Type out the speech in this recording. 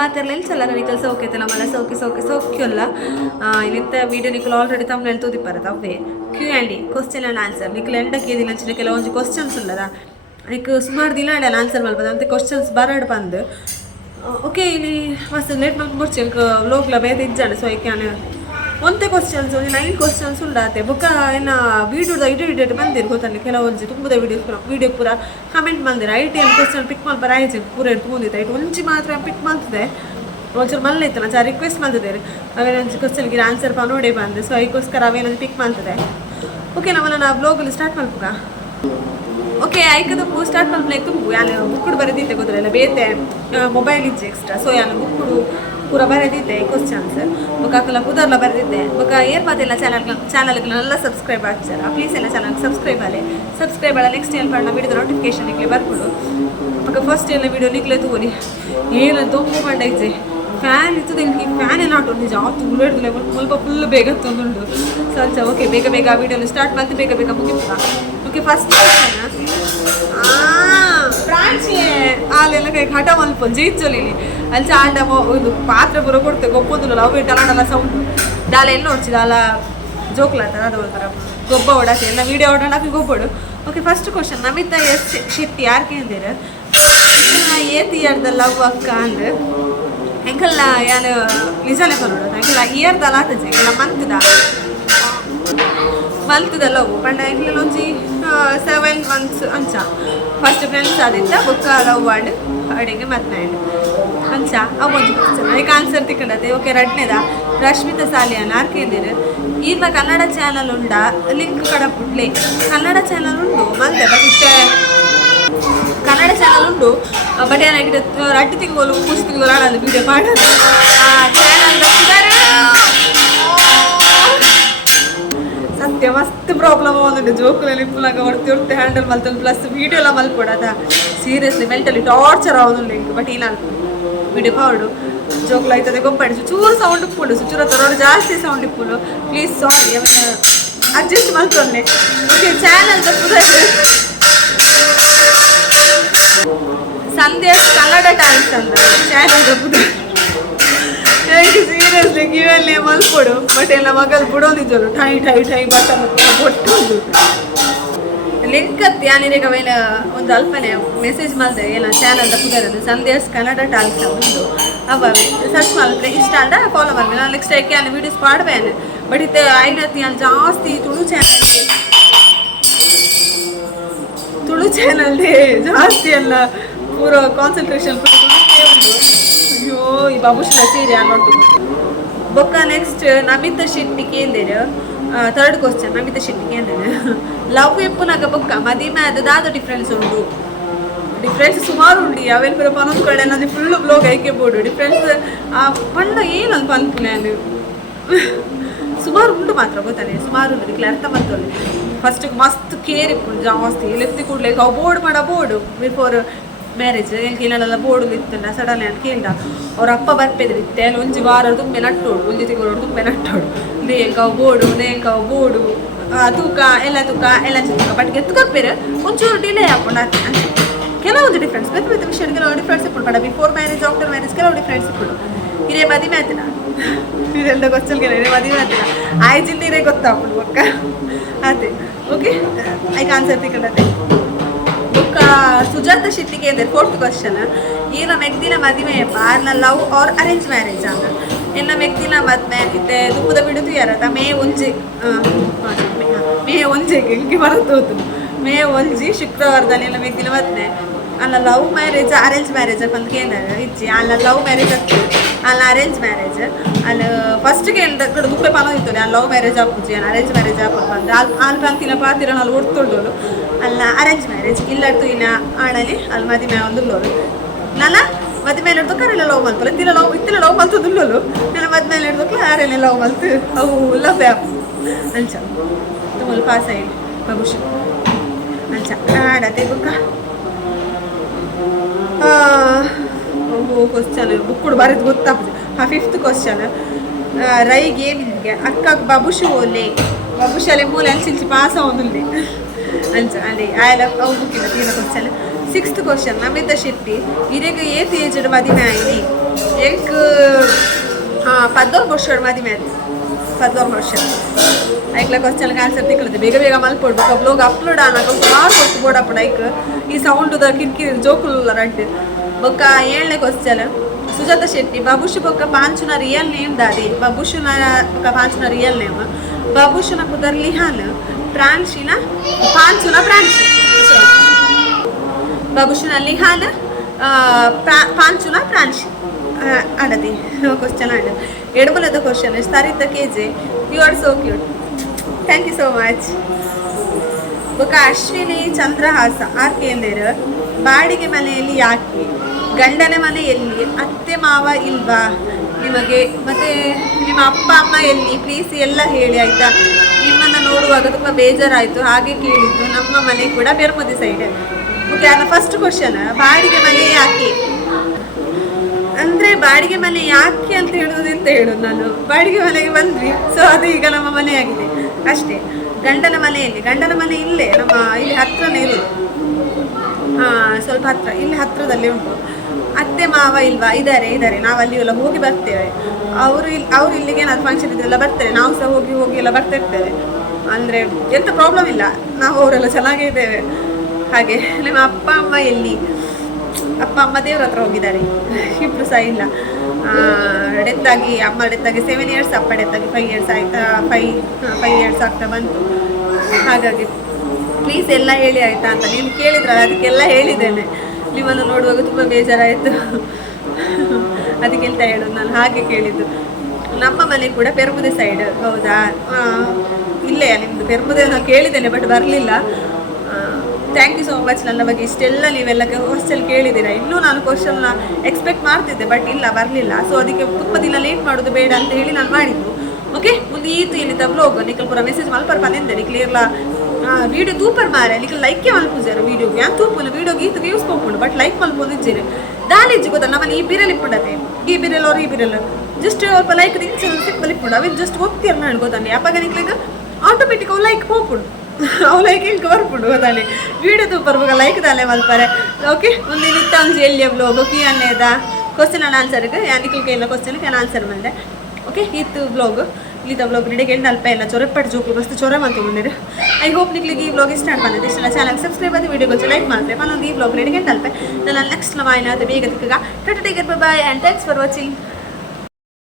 ಮಾತಾಡಲ್ಲ ಚಲರ ನಿಕಲ್ ಸೌಖ್ಯತಲ್ಲ ಮಲ ಸೌಖ್ಯಲ್ಲ ಇಲ್ಲಿಂತ ವೀಡಿಯೋ ನಿಕಲ್ ಆಲ್ರೆಡಿ ತಮ್ಮಲ್ಲಿ ತೋದಿಪ್ಪಾರ ಅವೇ Q&A ಕ್ವಶ್ಚನ್ ಆ್ಯಂಡ್ ಆನ್ಸರ್ ನಿಕಲ್ ಎಂಡಕ್ಕೆ ಏದಿಲ್ಲ ಅಂಚಿನ ಕೆಲವೊಂದು ಕ್ವಶ್ಚನ್ಸ್ ಉಳ್ಳದ ಅದಕ್ಕೆ ಸುಮಾರು ದಿನ ಅಲ್ಲ ಆನ್ಸರ್ ಮಾಡ್ಬೋದು ಅಂತ ಕ್ವಶ್ಚನ್ಸ್ ಬರಡು ಬಂದು ಓಕೆ ಇಲ್ಲಿ ಮಸ್ತ್ ಲೇಟ್ ಮಾಡಿ ಮುಡ್ಚಿ ಲೋಕ್ಲ ಬೇರೆ ಇಜ್ಜಾಡು ಸೊ ಐಕೆ ಒಂದೇ ಕ್ವಶ್ಚನ್ಸ್ ಒಂದು 9 ಕ್ವಶ್ಚನ್ಸ್ ಉಂಡಾತೆ ಬೊಕ್ಕ ಏನ ವೀಡಿಯೋದ ಇಡಿಟ್ ಬಂದಿರು ಗೊತ್ತಲ್ಲಿ ಕೆಲವೊಂದು ತುಂಬದ ವೀಡಿಯೋ ಪೂರ ಕಮೆಂಟ್ ಬಂದಿರ IT ಅಲ್ಲಿ ಕ್ವಶ್ಚನ್ ಪಿಕ್ ಮಾಡ್ಬಾರ ಆಯ್ತು ಪೂರ ತಗೊಂಡಿದ್ದೆ ಐಟು ಒಂಚಿ ಮಾತ್ರ ಪಿಕ್ ಮಾಡ್ತಿದೆ ಒಂಚೂರು ಮಲ್ಲ ಇತ್ತು ನಾ ರಿಕ್ವೆಸ್ಟ್ ಮಾಡ್ತಿದ್ದೇನೆ ಅವೇನೊಂದು ಕ್ವಶ್ಚನ್ಗೆ ಆನ್ಸರ್ ನೋಡೇ ಬಂದೆ ಸೊ ಅದಕ್ಕೋಸ್ಕರ ಅವೇನೊಂದು ಪಿಕ್ ಮಾಡ್ತಿದೆ ಓಕೆ ನಮ್ಮನ್ನ ಬ್ಲಾಗಲ್ಲಿ ಸ್ಟಾರ್ಟ್ ಮಾಡ್ಬೇಕಾ ಓಕೆ ಐಕದ ಸ್ಟಾರ್ಟ್ ಮಾಡ್ಲಿಕ್ಕೆ ತುಂಬು ಯಾನು ಬುಕ್ಕುಡು ಬರೆದಿದ್ದೆ ಗೊತ್ತಿಲ್ಲ ಬೇತೆ ಮೊಬೈಲ್ ಇಜ್ಜೆ ಎಕ್ಸ್ಟ್ರಾ ಸೊ ಯಾನು ಬುಕ್ಕುಡು ಪೂರ ಬರೆದಿದ್ದೆ ಕ್ವಶ್ಚನ್ಸ್ ಬೊಕ್ಕ ಪುದರ್ಲ ಬರೆದಿದ್ದೆ ಬೊಕ್ಕ ಏರ್ಪಾದೆಲ್ಲ ಚಾನಲ್ಗಳೆಲ್ಲ ಸಬ್ಸ್ಕ್ರೈಬ್ ಆಗ್ತಾರೆ ಪ್ಲೀಸ್ ಎಲ್ಲ ಚಾನಲ್ಗೆ ಸಬ್ಸ್ಕ್ರೈಬ್ ಅಲ್ಲ ನೆಕ್ಸ್ಟ್ ಏನು ಮಾಡೋಣ ವಿಡಿಯೋದ ನೋಟಿಫಿಕೇಶನ್ ನಿಮಗೆ ಬರ್ಕೊಡು ಬೊಕ್ಕ ಫಸ್ಟ್ ಎಲ್ಲ ವಿಡಿಯೋ ನಿಕ್ಲೆ ತಗೋಲಿ ಏನು ತೊಂಬು ಮಂಡ ಇಜ್ಜೆ ಫ್ಯಾನ್ ಇರ್ತದೆ ಈ ಫ್ಯಾನ್ ಎಲ್ಲ ಆಟೋದು ಜಾಸ್ತಿ ಉಳ್ಳಾಡ್ದಿಲ್ಲ ಸ್ವಲ್ಪ ಫುಲ್ ಬೇಗ ತೊಂದುಂಡು ಸ್ವಲ್ಪ ಓಕೆ ಬೇಗ ಆ ವಿಡಿಯೋನ ಸ್ಟಾರ್ಟ್ ಮಾಡ್ತು ಬೇಗ ಮುಗಿಸ್ತಾ ಓಕೆ ಫಸ್ಟ್ ಫ್ರಾನ್ಸಿ ಅಲ್ಲೆಲ್ಲ ಕೈ ಹಠ ಮಲ್ಪ ಜೀಚಲಿ ಅಲ್ಲಿ ಚಾಂಡ ಇದು ಪಾತ್ರೆ ಪೂರ ಕೊಡ್ತೆ ಗೊಪ್ಪೊಂದಿಲ್ಲ ಅವು ಟಲಾಡಲ್ಲ ಸೌಂಡು ದಾಲ ಎಲ್ಲ ನೋಡ್ಸಿದ ಅಲ್ಲ ಜೋಕ್ಲಾತ ಅದು ಒಂಥರ ಗೊಬ್ಬ ಹೊಡಾತೆ ಎಲ್ಲ ವೀಡಿಯೋ ಹೊಡಾಕಿ ಗೊಬ್ಬಡು okay first question Namitha S Shetty ಯಾರು ಕೇಳಿದ್ದೀರ ಏತಿ ಇಯರ್ದ ಲವ್ ಅಕ್ಕ ಅಂದ್ರೆ ಎಂಕಲ್ಲ ಯಾನು ನಿಜಾನೇ ಕೊಡೋದು ಎಂಕಲ್ಲ ಇಯರ್ದಲ್ಲ ಆತಜೆ ಎಂಕಲ್ಲ ಮಂತ್ದ ಲವ್ ಪಂಡ ಎಂಕಲ್ಲ ಒಂಜಿ 7 months ಅಂಚ ಫಸ್ಟ್ ಫ್ರೆಂಡ್ಸ್ ಆದಿತ್ತ ಬೊಕ್ಕ ಲವ್ ಮಾಡಿ ಅಡಿಗೆ ಮತ್ನಾಯ್ಡು ಅಂಚ ಅವೊಂದು ಕ್ವಶನ್ ಅದಕ್ಕೆ ಆನ್ಸರ್ ತಿಕ್ಕಂಡತೆ ಓಕೆ ಎರಡನೇದ ರಶ್ಮಿತಾ ಸಾಲಿಯಾನ ಆರ್ಕೇಂದಿರು ಈಗ ಕನ್ನಡ ಚಾನಲ್ ಉಂಡ ಲಿಂಕ್ ಕಡ ಪುಡ್ಲೆ ಕನ್ನಡ ಚಾನಲ್ ಉಂಡು ಮಂತೆ ಬಟ್ ಇಷ್ಟೇ ಕನ್ನಡ ಚಾನಲ್ ಉಂಡು ಬಟ್ ಏನಾಗಿದೆ 2 ತಿಂಗಳು 3 ತಿಂಗಳು ಆಡೋದು ವಿಡಿಯೋ ಮಾಡೋದು ಚಾನಲ್ ಸತ್ಯ ಮಸ್ತ್ ಪ್ರಾಬ್ಲಮ್ ಆಗೋದುಂಟು ಜೋಕುಲಲ್ಲಿ ಪುಲಾಗ ಹೊಡ್ತಿ ಹ್ಯಾಂಡಲ್ ಮಲ್ತೊಂದು ಪ್ಲಸ್ ವೀಡಿಯೋ ಎಲ್ಲ ಮಲ್ಕೊಡದ ಸೀರಿಯಸ್ಲಿ ಮೆಂಟಲಿ ಟಾರ್ಚರ್ ಆಗೋದು ಲಿಂಕ್ ಬಟ್ ಇಲ್ಲ ವಿಡಿಯೋ ಪಾಡು ಜೋಕ್ಲ ಆಯ್ತದೆ ಗೊಬ್ಬಡಿಸು ಚೂರು ಸೌಂಡ್ ಇಪ್ಪುಡು ಚೂರ ತರೋಡು ಜಾಸ್ತಿ ಸೌಂಡ್ ಇಪ್ಪುಡು ಪ್ಲೀಸ್ ಸಾರಿ ಅವನ್ನ ಅಡ್ಜಸ್ಟ್ ಮಾಡ್ಕೊಂಡೆ ಓಕೆ ಚಾನಲ್ ಸಂಧ್ಯಾ ಕನ್ನಡ ಟ್ಯಾಲೆಂಟ್ ಅಂದ್ರೆ ಚಾನಲ್ ಪುದ ಸೀರಿಯಸ್ಲಿ ಕಿವಲ್ಲಿ ಮಲ್ಕೊಡು ಬಟ್ ಎಲ್ಲ ಮಗಲ್ ಬಿಡೋದಿದ್ದಳು ಟೈ ಬಟನ್ ಕೊಟ್ಟೊಂದು ಲಿಂಕ್ ಯಾನಿರೇಗ ಅವೇನ ಒಂದು ಅಲ್ಪನೆ ಮೆಸೇಜ್ ಮಾಡಿದೆ ಎಲ್ಲ ಚಾನಲ್ದ ಪುದರದು ಸಂಧ್ಯಾಸ್ ಕನ್ನಡ ಟ್ಯಾಲೆಂಟ್ ಒಂದು ಅವೇ ಸರ್ಚ್ ಮಾಡಿದ್ರೆ ಇಷ್ಟ ಅಂಡ ಫಾಲೋ ಮಾಡ್ಬೇಕು ನಾನು ನೆಕ್ಸ್ಟ್ ಐಕೆ ಅಲ್ಲಿ ವೀಡಿಯೋಸ್ ಪಾಡ್ಬೇನೆ ಬಟ್ ಇತ್ತೆ ಐನತ್ತಿ ಅಲ್ಲಿ ಜಾಸ್ತಿ ತುಳು ಚಾನಲ್ದೇ ಜಾಸ್ತಿ ಎಲ್ಲ ಪೂರ ಕಾನ್ಸಂಟ್ರೇಷನ್ ಅಯ್ಯೋ ಈ ಬಾಬುಶ್ನ ಸೀರೆ ಅನ್ನೋದು ಬೊಕ್ಕ ನೆಕ್ಸ್ಟ್ ನಮಿತಾ ಶೆಟ್ಟಿ ಕೇಂದ್ರ ಥರ್ಡ್ ಕ್ವಶನ್ ನಮಿತಾ ಶೆಟ್ಟಿ ಕೇಂದ್ರ ಲವ್ ಎಪ್ಪುನಾಗ ಬೊಕ್ಕ ಮದಿಮೆ ಅದು ದಾದ ಡಿಫ್ರೆನ್ಸ್ ಉಂಟು ಡಿಫ್ರೆನ್ಸ್ ಸುಮಾರು ಉಂಡು ಅವೆಲ್ಲ ಪೂರ ಪನೊಂದು ಕಡೆ ನಾನು ಫುಲ್ ಬ್ಲಾಗ್ ಐಕೆ ಬೋಡು ಡಿಫ್ರೆನ್ಸ್ ಪಂಡ ಏನದು ಪನ್ಪುನೆ ಅದು ಸುಮಾರು ಉಂಟು ಮಾತ್ರ ಗೊತ್ತಾನೆ ಸುಮಾರು ಉಂಟು ಇದಕ್ಕೆ ಅರ್ಥ ಮಾಡ್ತೋಳಿ ಫಸ್ಟ್ ಮಸ್ತ್ ಕೇರ್ ಇಪ್ಪುಂಡು ಜಾಸ್ತಿ ಲೆತ್ತಿ ಕೂಡಲೇ ಅವು ಬೋರ್ಡ್ ಬೋರ್ಡು ಬಿಫೋರ್ ಮ್ಯಾರೇಜ್ ಕೇಳಲ್ಲ ಬೋರ್ಡು ಇತ್ತಂಡ ಸಡನ್ ಅಂತ ಕೇಳ್ದ ಅವ್ರ ಅಪ್ಪ ಬರ್ಪೆದ್ರು ಇತ್ತೆ ಅಲ್ಲಿ ಒಂಜಿ ವಾರ ತುಂಬೆ ನಟ್ಟೋಡು ಒಂಜಿ ತಿಂಗಳು ತುಂಬೆ ನಟ್ಟೋಡು ದೇಂಕಾವು ಬೋರ್ಡು ತೂಕ ಎಲ್ಲ ತೂಕ ಬಟ್ ಎತ್ಕೊಪ್ಪೇರು ಒಂಚೂರು ಡಿಲೇ ಹಾಕೊಂಡು ಅಂತ ಕೆಲವೊಂದು ಡಿಫ್ರೆನ್ಸ್ ಬೇರೆ ವಿಷಯ ಕೆಲವು ಡಿಫ್ರೆನ್ಸ್ ಇಟ್ಕೊಂಡು ಬೇಡ ಬಿಫೋರ್ ಮ್ಯಾರೇಜ್ ಆಫ್ಟರ್ ಮ್ಯಾರೇಜ್ ಕೆಲವು ಡಿಫ್ರೆನ್ಸ್ ಇಟ್ಕೊಂಡು ಹಿರೇ ಮದುವೆ ಆಯ್ತಿನ ಇದೆಲ್ಲ ಗೊತ್ತಲ್ಲ ಹಿರೇ ಮದುವೆ ಆಯ್ತಿನ ಆಯ್ಜಿಲ್ ಹಿರೇ ಗೊತ್ತಾಗ್ಬಿಡು ಅಕ್ಕ ಅದೇ ಓಕೆ ಐಕ್ ಆನ್ಸರ್ ತಿಕ್ಕಂಡತೆ ಬುಕ್ಕ ಸುಜಾತ ಶೆಟ್ಟಿಗೆ ಅಂದರೆ 4th ಕ್ವಶನ್ ಈಗ ಮೆಗ್ದಿನ ಮದುವೆ ಆರ್ನ ಲವ್ ಆರ್ ಅರೇಂಜ್ ಮ್ಯಾರೇಜ್ ಅಂತ ಇನ್ನು ಮೆಗ್ದಿನ ಮದುವೆ ಇತ್ತೆ ದುಪ್ಪದ ಬಿಡುದು ಯಾರದ ಮೇ ಒಂಜಿಗೆ ಹಿಂಗೆ ಬರತ್ತೋದು ಮೇ 1 ಶುಕ್ರವಾರದಲ್ಲಿ ಎಲ್ಲ ಮೆಗ್ದಿನ ಮದುವೆ ಅಲ್ಲ ಲವ್ ಮ್ಯಾರೇಜ್ ಅರೇಂಜ್ ಮ್ಯಾರೇಜ್ ಅಂತ ಕೇಳಿದಾಗ ಇಜ್ಜಿ ಅಲ್ಲ ಲವ್ ಮ್ಯಾರೇಜ್ ಆಗ್ತದೆ ಅಲ್ಲ ಅರೇಂಜ್ ಮ್ಯಾರೇಜ್ ಅಲ್ಲಿ ಫಸ್ಟ್ಗೆ ಹೇಳಿದ ದುಪ್ಪೆ ಪಾಲೋದಿತ್ತು ಆ ಲವ್ ಮ್ಯಾರೇಜ್ ಹಾಕುಜಿ ಅರೇಂಜ್ ಮ್ಯಾರೇಜ್ ಹಾಕೋದು ಬಂದು ಅಲ್ಲಿ ಕಾಲ್ತಿನ ಪಾತಿರ ಅಲ್ಲಿ ಒಡ್ತೊಂಡೋರು ಅಲ್ಲ ಅರೇಂಜ್ ಮ್ಯಾರೇಜ್ ಇಲ್ಲಟ್ಟು ಇಲ್ಲ ಆಣಲಿ ಅಲ್ಲಿ ಮದುವೆ ಒಂದು ಲೋರು ನನ್ನ ಮದುವೆ ಹಿಡ್ದು ಕರೆಲ್ಲ ಲವ್ ಮಲ್ತಲ್ಲ ಇತ್ತಿನ ಲವ್ ಮಲ್ತದಿಲ್ಲಲು ನನ್ನ ಮದುವೆ ಹಿಡ್ದು ಯಾರೆಲ್ಲ ಲವ್ ಮಲ್ತು ಅವು ಲವ್ ಆ್ಯಪ್ ಅಂಚ ತುಂಬ ಪಾಸ್ ಆಗಿ ಬಾಬುಷು ಅಂಚ ಆಡತೆ ಬುಕ್ಕ ಕ್ವಶನ್ ಬುಕ್ಕುಡು ಬರೆದು ಗೊತ್ತಾಗ್ತದೆ 5th ಕ್ವಶನ್ ರೈಗೆ ನಿಮಗೆ ಅಕ್ಕ ಬಾಬುಷು ಓಲೆ ಬಾಬುಶಾಲೆ ಮೂಲೆ ಅಂಚಿಂಚಿ ಪಾಸ ಒಂದುಲ್ಲೆ ಅಂಚ ಅದೇ ಆಯಲ ಅವು ಬುಕ್ಕಿನ ತೀರ question 6th question Namitha Shetty ಇರೆಗ ಏತ್ ಏಜ್ಡ್ ಮದಿಮೆ ಆಯ್ನಿ एक हां पद्दोर क्वेश्चन मदिमे पद्दोर क्वेश्चन ऐकला क्वेश्चन आन्सर तिकलते ಬೇಗ ಬೇಗ ಮಲ್ಪೊಡು ಬ್ಲಾಗ್ ಅಪ್ಲೋಡ್ ಆನಾಗ ಸುಮಾರು ಹೊತ್ತು ಬೋಡಪ್ಪಡ ಐಕ್ ಈ ಸೌಂಡ್ ದ ಕಿರಿಕಿರಿ ಜೋಕುಲ್ಲ ರಡ್ಡು ಬೊಕ್ಕ 7ನೇ ಕ್ವೆಶ್ಚನ್ ಸುಜಾತ ಶೆಟ್ಟಿ ಬಾಬುಶು ಬೊಕ್ಕ ಪಾಂಚುನ ರಿಯಲ್ ನೇಮ್ ದಾದಿ ಬಾಬುಶುನ ಬೊಕ್ಕ ಪಾಂಚುನ ರಿಯಲ್ ನೇಮ್ ಬಾಬುಶುನ ಪುದರ್ ಲಿಹಾನ್ ಪ್ರಾಂಶಿನ ಪಾಂಚುನ ಪ್ರಾಂಶಿ ಬಾಬುಶುನ ಲಿಹಾನ್ ಪಾಂಚುನ ಪ್ರಾಂಶಿ ಅಡದಿ ಕ್ವಶನ್ ಆಡ ಎಡಮಲದ question Saritha KJ you are so cute thank you so much ಬೊಕ್ಕ ಅಶ್ವಿನಿ ಚಂದ್ರಹಾಸ ಆರ್ಕೇಂದ್ರ ಬಾಡಿಗೆ ಮನೆಯಲ್ಲಿ ಯಾಕೆ ಗಂಡನ ಮನೆಯಲ್ಲಿ ಅತ್ತೆ ಮಾವ ಇಲ್ವಾ ನಿಮಗೆ ಮತ್ತೆ ನಿಮ್ಮ ಅಪ್ಪ ಅಮ್ಮ ಎಲ್ಲಿ ಪ್ಲೀಸ್ ಎಲ್ಲ ಹೇಳಿ ಆಯಿತಾ ನಿಮ್ಮನ್ನು ನೋಡುವಾಗ ತುಂಬ ಬೇಜಾರಾಯಿತು ಹಾಗೆ ಕೇಳಿದ್ದು ನಮ್ಮ ಮನೆ ಕೂಡ ಬೆರ್ಮುದಿ ಸೈಡ್ ಓಕೆ ಅದು ಫಸ್ಟ್ ಕ್ವಶನ್ ಬಾಡಿಗೆ ಮನೆ ಯಾಕೆ ಅಂದರೆ ಬಾಡಿಗೆ ಮನೆ ಯಾಕೆ ಅಂತ ಹೇಳೋದು ಅಂತ ಹೇಳೋದು ನಾನು ಬಾಡಿಗೆ ಮನೆಗೆ ಬಂದ್ವಿ ಸೊ ಅದು ಈಗ ನಮ್ಮ ಮನೆಯಾಗಿದೆ ಅಷ್ಟೇ ಗಂಡನ ಮನೆ ಇಲ್ಲೇ ನಮ್ಮ ಇಲ್ಲಿ ಹತ್ರನೇ ಇರೋದು ಸ್ವಲ್ಪ ಹತ್ರ ಇಲ್ಲಿ ಹತ್ರದಲ್ಲಿ ಉಂಟು ಅತ್ತೆ ಮಾವ ಇಲ್ವಾ ಇದ್ದಾರೆ ನಾವು ಅಲ್ಲಿ ಎಲ್ಲ ಹೋಗಿ ಬರ್ತೇವೆ ಅವರು ಇಲ್ಲಿಗೆ ಏನಾದ್ರು ಫಂಕ್ಷನ್ ಇದ್ರೆಲ್ಲ ಬರ್ತಾರೆ ನಾವು ಸಹ ಹೋಗಿ ಎಲ್ಲ ಬರ್ತಾ ಇರ್ತೇವೆ ಅಂದರೆ ಎಂಥ ಪ್ರಾಬ್ಲಮ್ ಇಲ್ಲ ನಾವು ಅವರೆಲ್ಲ ಚೆನ್ನಾಗೇ ಇದ್ದೇವೆ ಹಾಗೆ ನಿಮ್ಮ ಅಪ್ಪ ಅಮ್ಮ ಎಲ್ಲಿ ಅಪ್ಪ ಅಮ್ಮ ದೇವ್ರ ಹತ್ರ ಹೋಗಿದ್ದಾರೆ ಇಬ್ಬರು ಸಹ ಇಲ್ಲ ಡೆತ್ತಾಗಿ ಅಮ್ಮ ಡೆತ್ತಾಗಿ 7 years ಅಪ್ಪ ಡೆತ್ತಾಗಿ 5 years ಆಯ್ತಾ 5 years ಆಗ್ತಾ ಬಂತು ಹಾಗಾಗಿ ಪ್ಲೀಸ್ ಎಲ್ಲ ಹೇಳಿ ಆಯಿತಾ ಅಂತ ನೀನು ಕೇಳಿದ್ರಲ್ಲ ಅದಕ್ಕೆಲ್ಲ ಹೇಳಿದ್ದೇನೆ ನಿಮ್ಮನ್ನು ನೋಡುವಾಗ ತುಂಬ ಬೇಜಾರಾಯಿತು ಅದಕ್ಕೆಂತ ಹೇಳೋದು ನಾನು ಹಾಗೆ ಕೇಳಿದ್ದು ನಮ್ಮ ಮನೆ ಕೂಡ ಪೆರ್ಮುದೆ ಸೈಡ್ ಹೌದಾ ಇಲ್ಲೇ ನಿಮ್ಮದು ಪೆರ್ಮುದೆ ನಾನು ಕೇಳಿದ್ದೇನೆ ಬಟ್ ಬರಲಿಲ್ಲ ಥ್ಯಾಂಕ್ ಯು ಸೋ ಮಚ್ ನನ್ನ ಬಗ್ಗೆ ಇಷ್ಟೆಲ್ಲ ನೀವೆಲ್ಲ ಕ್ವಶನ್ ಕೇಳಿದ್ದೀರಾ ಇನ್ನೂ ನಾನು ಕ್ವಶನ್ನ ಎಕ್ಸ್ಪೆಕ್ಟ್ ಮಾಡ್ತಿದ್ದೆ ಬಟ್ ಇಲ್ಲ ಬರಲಿಲ್ಲ ಸೊ ಅದಕ್ಕೆ ತುಂಬ ದಿನ ಲೇಟ್ ಮಾಡೋದು ಬೇಡ ಅಂತ ಹೇಳಿ ನಾನು ಮಾಡಿದ್ದು ಓಕೆ ಮುಂದೆ ಈತು ಇಲ್ಲಿದ್ದ ಬ್ಲಾಗ್ ನಿಖಲ್ ಪೂರ ಮೆಸೇಜ್ ಮಲ್ಪರ್ ಬಂದಿದ್ದೆ ನಿಖಿಲ್ ವೀಡಿಯೋ ತೂಪರ್ ಮಾರೆ ನಿಖಿಲ್ ಲೈಕ್ಗೆ ಮಲ್ಪುಜಾರು ವೀಡಿಯೋಗೆ ಯಾನ್ ತೂಪುನ ವೀಡಿಯೋಗೆ ಈತಗೆ ಯೂಸ್ ಕೊಪ್ಪುಂಡು ಬಟ್ ಲೈಕ್ ಮಲ್ಪೊಂದಿಜ್ಜೇರು ದಾಲಿಜ್ಜಿ ಗೊತ್ತಲ್ಲ ನಮ್ಮಲ್ಲಿ ಈ ಬಿರಲ್ ಇಪ್ಪುಡತೆ ಈ ಬಿರಲ್ ಜಸ್ಟ್ ಅಲ್ಪ ಲೈಕ್ ಸಿಕ್ಕಲ್ಲಿ ಇಪ್ಪುಡು ಅవి ಜಸ್ಟ್ ಹೋಗ್ತೀರ ನಾನು ಗೊತ್ತಾನೆ ಅಪ್ಪಾಗ ನಿಖಿಲಿಗೆ ಆಟೋಮೆಟಿಕ್ ಅವು ಲೈಕ್ ಹೋಗ್ಬಿಡು ಅವು ಲೈಕ್ ಹಿಂಗೆ ಬರ್ಬಿಡು ಗೊತ್ತಾನೆ ವೀಡಿಯೋ ತೂಪರ್ವಾಗ ಲೈಕ್ ದಾಲೆ ಮಲ್ಪರೆ ಓಕೆ ಮುಂದೆ ನಿತ್ತ ಒಂದು ಎಲ್ಲಿಯ ಬ್ಲಾಗ್ ಅನ್ನೇದ ಕ್ವಶನ್ ಆ್ಯಂಡ್ ಆನ್ಸರ್ಗೆ ನಿಖಿಲ್ಗೆ ಎಲ್ಲ ಕ್ವಶನ್ಗೆ ನಾನು ಆನ್ಸರ್ ಮಾಡಿದೆ ಓಕೆ ಇತ್ತು ಬ್ಲಾಗ್ ಇಲ್ಲಿದ್ದ ಬ್ಲಾಗ್ ರೆಡಿಗೆ ಎಂಟಲ್ಪ ಎಲ್ಲ ಚೊರಪಟ್ಟು ಜೋಕ್ಲು ಮಸ್ತ್ ಚೊರ ಅಂತ ಬಂದಿರು ಐ ಹೋಪ್ ನಿಕ್ಲಿಗೆ ಈ ಬ್ಲಾಗ್ ಇಷ್ಟ ಬಂದಿದೆ ಇಷ್ಟೆಲ್ಲ ಚಾನಲ್ ಸಬ್ಸ್ಕ್ರೈಬ್ ಆಗಿ ವೀಡಿಯೋ ಗೊತ್ತು ಲೈಕ್ ಮಾಡ್ತೇವೆ ನಾನು ಈ ಬ್ಲಾಗ್ ರೆಡಿಗೆ ಎಂಟಲ್ಪ ನಾನು ನೆಕ್ಸ್ಟ್ ವಾಯಿನ ಅದು ಬೇಗ ತಿಕ್ಕಗ tata take care bye and thanks for watching